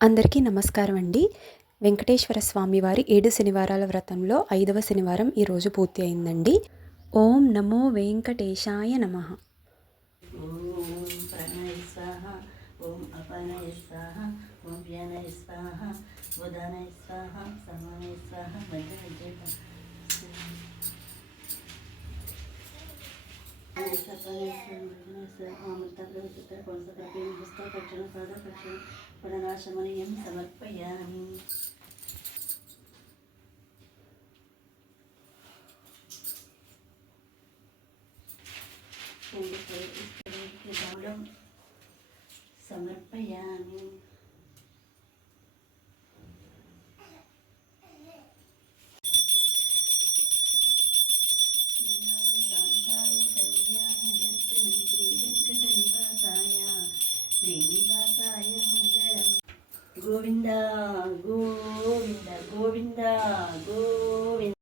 అందరికీ నమస్కారం అండి. వెంకటేశ్వర స్వామి వారి 7 శనివారాల వ్రతంలో 5వ శనివారం ఈరోజు పూర్తి అయిందండి. ఓం నమో వెంకటేశాయ నమః. ఓం ప్రణయ స్వాహ, ఓం అపనయ స్వాహ, ఓం వ్యానయ స్వాహ, ఉదానయ స్వాహ, సమానయ స్వాహ, మధ్య పడనాశమనీయం సమర్పయామి. సమర్పయామి. శ్రీనివాసాయ మంగళం. గోవింద గోవింద గోవింద గోవింద.